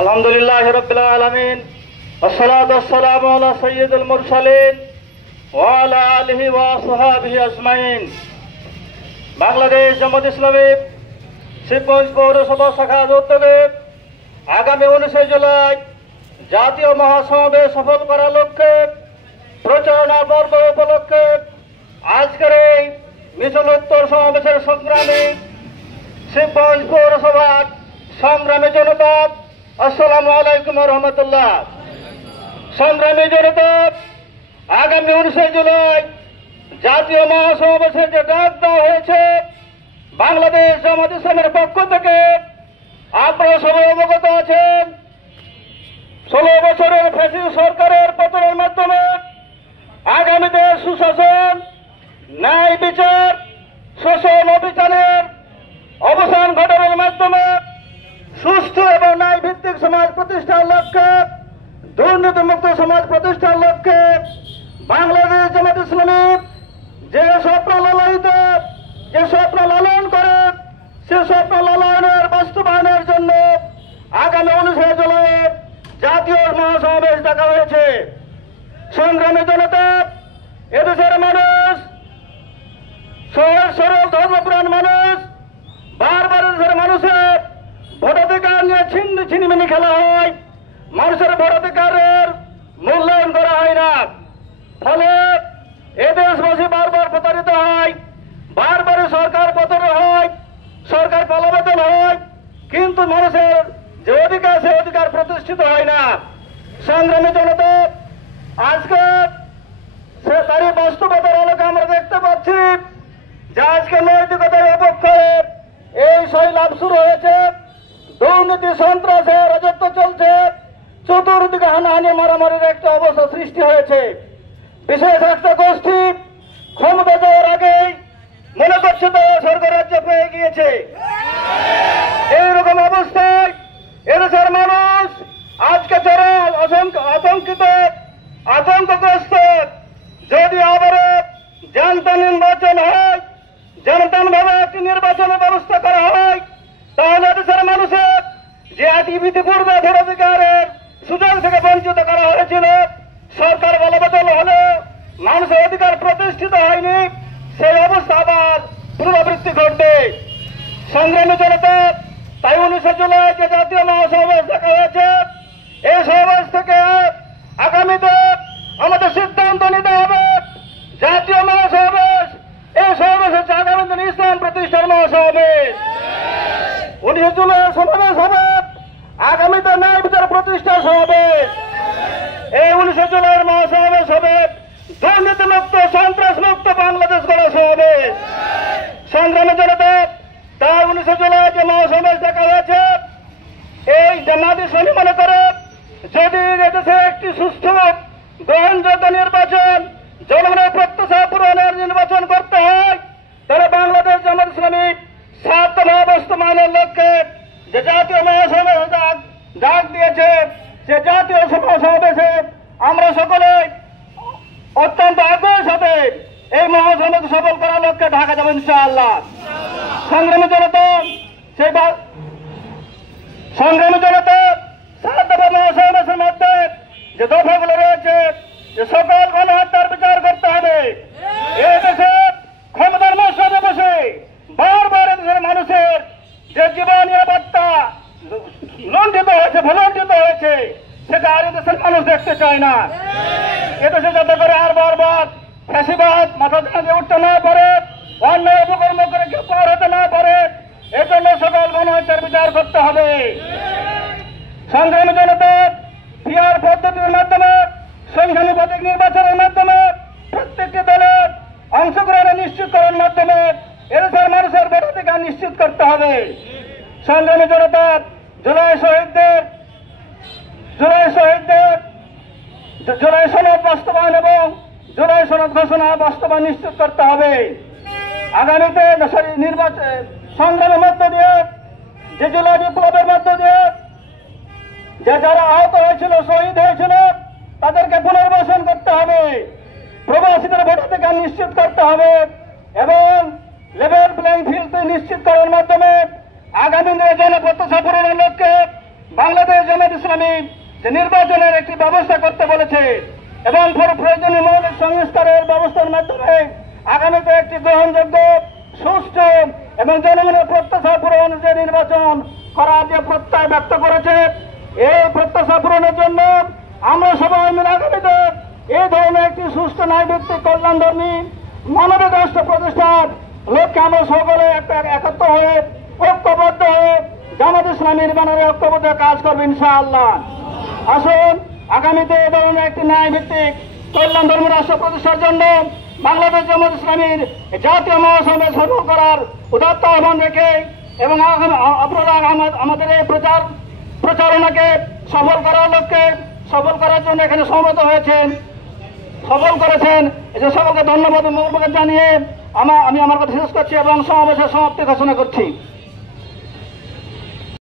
আলহামদুলিল্লাহি রাব্বিল আলামিন ওয়াসসালাতু ওয়াসসালামু আলা সাইয়্যিদিল মুরসালিন ওয়া আলা আলিহি ওয়া আসহাবিহি আজমাইন। বাংলাদেশ জামাত ইসলামী শিবগঞ্জ পৌরসভা শাখার উদ্যোগে আগামী 19 জুলাই জাতীয় মহাসমাবেশ সফল করার লক্ষ্যে প্রচারণা পর্ব উপলক্ষে আজকের এই মিছিলোত্তর সমাবেশের সংগ্রামী শিবগঞ্জ পৌরসভার সংগ্রামী জনতা, আসসালামু আলাইকুম ওয়া রাহমাতুল্লাহ। সংগ্রামী জনতা, আগামী 19 জুলাই জাতীয় মহাসমাবেশের যে ডাক দেওয়া হয়েছে বাংলাদেশ জামাত ইসলামের পক্ষ থেকে, আপনারা সবাই অবগত আছেন 16 বছরের ফ্যাসিস্ট সরকারের পতনের মাধ্যমে আগামীতে সুশাসন, ন্যায় বিচার, শোষণ অভিযানের অবসান ঘটানোর মাধ্যমে সুস্থ এবং ন্যায় ভিত্তিক সমাজ প্রতিষ্ঠার লক্ষ্যে, দুর্নীতিমুক্ত সমাজ প্রতিষ্ঠার লক্ষ্যে বাংলাদেশ জামাত ইসলামী যে স্বপ্ন লালয়িত, যে স্বপ্ন লালন করে, সে স্বপ্ন লালনের বাস্তবায়নের জন্য আগামী 19 জুলাই জাতীয় মহাসমাবেশ ডাকা হয়েছে। সংগ্রামী জনতা, এদেশের মানুষ, সহজ সরল ধর্মপ্রাণ মানুষ, বারবার এদেশের মানুষের ভোটাধিকার নিয়ে ছিনিমিনি খেলা হয়, মানুষের ভোটাধিকারের মূল্যায়ন করা হয় না। ফলে এদেশবাসী বারবার প্রতারিত হয়, বারবার সরকার পতন হয়, সরকার পালাবদল হয়, কিন্তু মানুষের যে অধিকার সে অধিকার প্রতিষ্ঠিত হয় না। সংগ্রামী জনতা, আজকে সে তারই বাস্তবতার আলোকে আমরা দেখতে পাচ্ছি যে আজকে নৈতিকতার অপক্ষে এই শৈলাভ শুরু হয়েছে, দুর্নীতি সন্ত্রাসের রাজত্ব চলছে, চতুর্দিকে হানাহানি মারামারির একটা অবস্থা সৃষ্টি হয়েছে। বিশেষ একটা গোষ্ঠী ক্ষমতা যাওয়ার আগেই মনে করছে তো সরকার রাজ্য পেয়ে গিয়েছে। এইরকম অবস্থায় এদেশের মানুষ আজকে যারা আতঙ্কিত, আতঙ্কগ্রস্ত, যদি আবার জানতাম নির্বাচন হয়, জানতাম ভাবে একটি নির্বাচনের ব্যবস্থা করা হয়, তাহলে দেশের মানুষের যে ইতিপূর্বে ভোটাধিকারের সুযোগ থেকে বঞ্চিত করা হয়েছিল, সরকার বলবদল হলে মানুষের অধিকার প্রতিষ্ঠিত হয়নি, সেই অবস্থা আবার পুনরাবৃত্তি ঘটবে। সংগ্রামী জনতা, তাই 19 জুলাই যে জাতীয় মহাসমাবেশ দেখা হয়েছে, এই সমাবেশ থেকে আগামীতে আমাদের সিদ্ধান্ত নিতে হবে জাতীয় মহাসমাবেশ, এই সমাবেশ হচ্ছে আগামী দিন ইসলাম প্রতিষ্ঠার মহাসমাবেশ। 19 জুলাই সমাবেশ হবে আগামীতে ন্যায় বিচার প্রতিষ্ঠার সমাবেশ। এই 19 জুলাইয়ের মহাসমাবেশ হবে দুর্নীতিমুক্ত, সন্ত্রাসমুক্ত বাংলাদেশ গড়ার সমাবেশ। সংগ্রামী জনতা, তাই 19 জুলাই যে মহাসমাবেশ দেখা হয়েছে, এই জামাত ইসলামী মনে করে যদি এদেশে একটি সুস্থ গ্রহণযোগ্য নির্বাচন, জনগণের প্রত্যাশা পূরণের নির্বাচন করতে হয়, তাহলে বাংলাদেশ জামাত ইসলামী 7 দফা বাস্তবায়নের লক্ষ্যে যে জাতীয় মহাসমাবেশ ডাক দিয়েছে, সে জাতীয় সমাবেশে আমরা সকলে অত্যন্ত আগ্রহের সাথে এই মহাসমাবেশ সফল করার লক্ষ্যে ঢাকা যাবো ইনশাআল্লাহ। সংগ্রামী জনতা, সংগ্রামী জনতা, 7 দফা মহাসমাবেশের মধ্যে যে দফাগুলো রয়েছে, যে সকল গণহত্যার বিচার করতে হবে, এদেশে ক্ষমতার মসনদে বসে বারবার এদেশের মানুষের যে জীবন নিরাপত্তা লঙ্ঘিত হয়েছে, ভুলণ্ঠিত হয়েছে, সেটা আর এদেশের মানুষ দেখতে চায় না। এদেশে যাতে করে আর বারবার ফ্যাসিবাদ মাথা দিয়ে উঠতে না পারে, অন্যায় অপকর্ম করে কেউ পার হতে না পারে, এজন্য সকল গণহত্যার বিচার করতে হবে। সংগ্রামী জনতা, পিআর পদ্ধতির মাধ্যমে, সংখ্যানুপাতিক নির্বাচনের মাধ্যমে, প্রত্যেকটি দলের অংশগ্রহণ নিশ্চিত করার মাধ্যমে এদেশের মানুষের ভোটাধিকার নিশ্চিত করতে হবে। সংগ্রামী জনতা, জুলাই সনদ বাস্তবায়ন এবং জুলাই সনদ ঘোষণা বাস্তবায়ন নিশ্চিত করতে হবে। আগামীতে নির্বাচন সংগ্রামের মধ্য দিয়ে, যে জুলাই বিপ্লবের মধ্য দিয়ে যে যারা আহত হয়েছিল, শহীদ হয়েছিল, তাদেরকে পুনর্বাসন করতে হবে, প্রবাসীদের ভোটাধিকার নিশ্চিত করতে হবে এবং লেভেল প্লেইং ফিল্ড নিশ্চিত করার মাধ্যমে আগামী দিনে জনপ্রত্যাশা পূরণের লক্ষ্যে বাংলাদেশ জামায়াত ইসলামী যে নির্বাচনের একটি ব্যবস্থা করতে বলেছে এবং প্রয়োজনীয় মৌলিক সংস্কারের ব্যবস্থার মাধ্যমে আগামীতে একটি গ্রহণযোগ্য সুষ্ঠু এবং জনগণের প্রত্যাশা পূরণ যে নির্বাচন করার যে প্রত্যয় ব্যক্ত করেছে, এই প্রত্যাশা পূরণের জন্য আমরা সবাই মিলে আগামীতে এই ধরনের একটি সুষ্ঠু ন্যায়ভিত্তিক কল্যাণধর্মী মানবিক রাষ্ট্র প্রতিষ্ঠার লক্ষ্যে আমরা সকলে একত্র হয়ে ঐক্যবদ্ধ হয়ে জামাত ইসলামীর ব্যানারে ঐক্যবদ্ধ কাজ করবে ইনশাআল্লাহ। আসুন আগামীতে এ ধরনের একটি ন্যায়ভিত্তিক কল্যাণ ধর্ম রাষ্ট্র প্রতিষ্ঠার জন্য বাংলাদেশ জামাত ইসলামীর জাতীয় মহাসমাবেশ সফল করার উদাত্ত আহ্বান রেখে এবং আপনারা আমাদের এই প্রচারণাকে সফল করার লক্ষ্যে সফল করার জন্য এখানে সমবেত হয়েছেন, সফল করেছেন, এই যে সকলকে ধন্যবাদ ও মোবারক জানিয়ে আমি আমার কথা শেষ করছি এবং সমাবেশের সমাপ্তি ঘোষণা করছি।